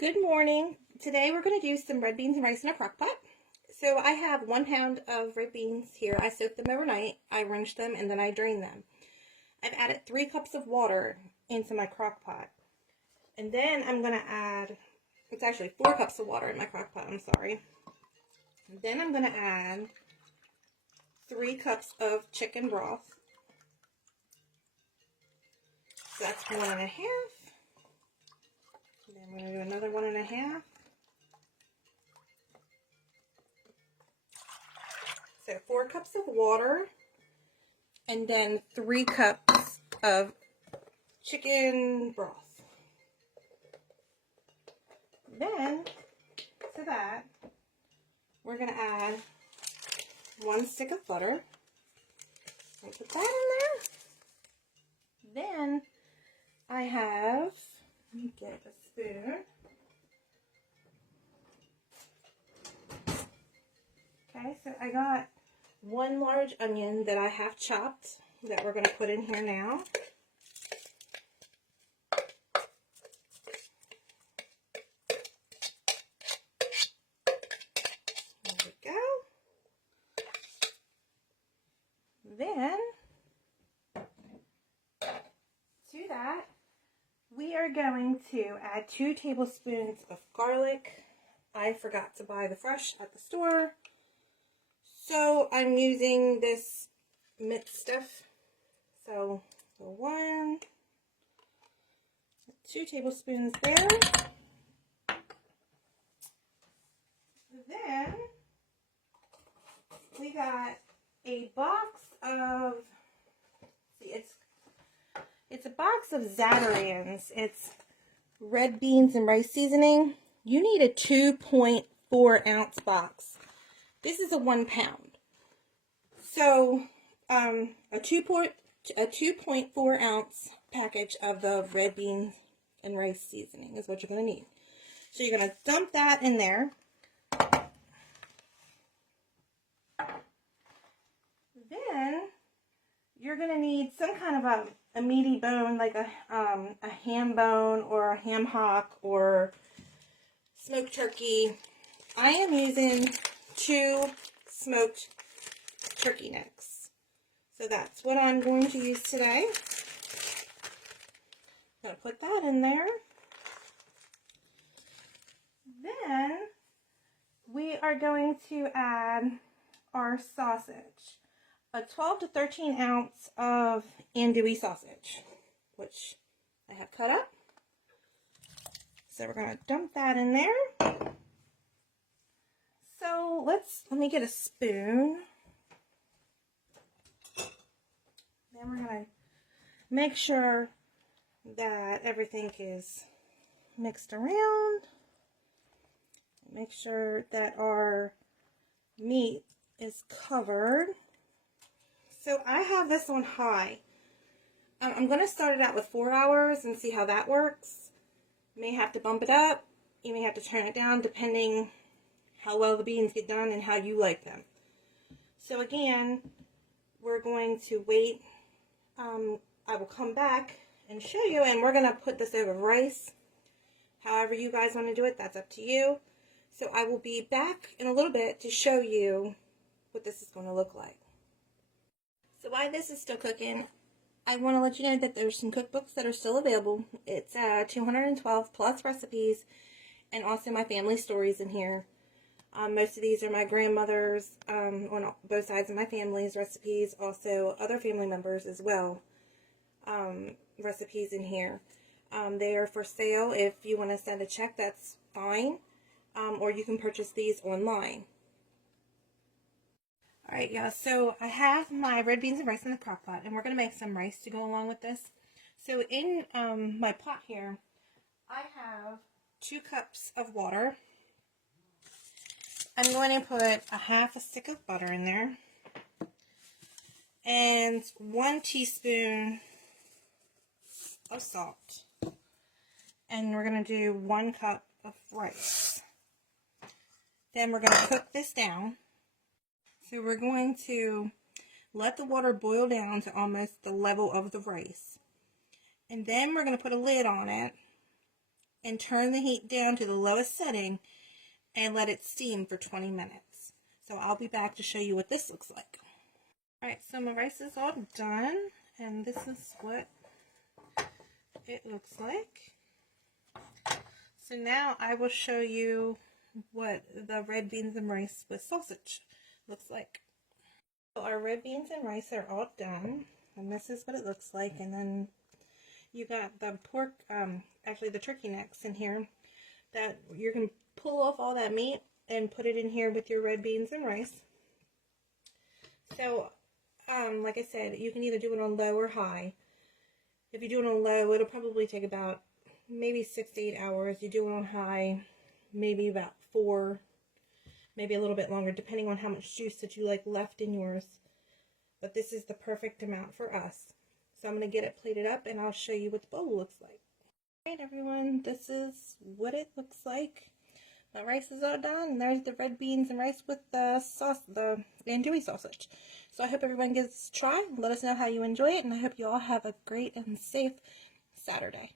Good morning. Today we're going to do some red beans and rice in a crock pot. So I have 1 pound of red beans here. I soaked them overnight, I rinsed them, and then I drained them. I've added 3 cups of water into my crock pot. And then I'm going to add, it's actually 4 cups of water in my crock pot, I'm sorry. And then I'm going to add 3 cups of chicken broth. So that's 1 1/2. Then I'm going to do another 1 1/2. So 4 cups of water, and then 3 cups of chicken broth. Then, to that, we're going to add 1 stick of butter. I'll put that in there. Then, I have, let me get a spoon. Okay, so I got 1 large onion that I have chopped that we're going to put in here now. There we go. Then, to that, we are going to add 2 tablespoons of garlic. I forgot to buy the fresh at the store, so I'm using this minced stuff. So 2 tablespoons there. Then we got a box of, it's a box of Zatarain's. It's red beans and rice seasoning. You need a 2.4 ounce box. This is a 1 pound. So a 2.4 ounce package of the red beans and rice seasoning is what you're going to need. So you're going to dump that in there. Then you're going to need some kind of a meaty bone, like a ham bone or a ham hock or smoked turkey. I am using 2 smoked turkey necks. So that's what I'm going to use today. I'm going to put that in there. Then we are going to add our sausage. A 12 to 13 ounce of andouille sausage, which I have cut up. So we're going to dump that in there. So let me get a spoon. Then we're going to make sure that everything is mixed around. Make sure that our meat is covered. So I have this on high. I'm going to start it out with 4 hours and see how that works. You may have to bump it up. You may have to turn it down depending how well the beans get done and how you like them. So again, we're going to wait. I will come back and show you, and we're going to put this over rice. However you guys want to do it, that's up to you. So I will be back in a little bit to show you what this is going to look like. So while this is still cooking, I want to let you know that there's some cookbooks that are still available. It's 212 plus recipes, and also my family stories in here. Most of these are my grandmother's, on both sides of my family's recipes, also other family members as well, recipes in here. They are for sale. If you want to send a check, that's fine, or you can purchase these online. Alright, y'all, so I have my red beans and rice in the crock pot, and we're going to make some rice to go along with this. So in my pot here, I have 2 cups of water. I'm going to put a half a stick of butter in there, and 1 teaspoon of salt. And we're going to do 1 cup of rice. Then we're going to cook this down. So we're going to let the water boil down to almost the level of the rice. And then we're going to put a lid on it and turn the heat down to the lowest setting and let it steam for 20 minutes. So I'll be back to show you what this looks like. Alright, so my rice is all done, and this is what it looks like. So now I will show you what the red beans and rice with sausage looks like. So our red beans and rice are all done, and this is what it looks like. And then you got the pork, actually the turkey necks in here that you're going to pull off all that meat and put it in here with your red beans and rice. So, like I said, you can either do it on low or high. If you do it on low, it'll probably take about maybe 6 to 8 hours. You do it on high, maybe about 4, maybe a little bit longer, depending on how much juice that you like left in yours. But this is the perfect amount for us. So I'm going to get it plated up and I'll show you what the bowl looks like. Alright everyone, this is what it looks like. My rice is all done, and there's the red beans and rice with the sauce, the andouille sausage. So I hope everyone gives it a try. Let us know how you enjoy it, and I hope you all have a great and safe Saturday.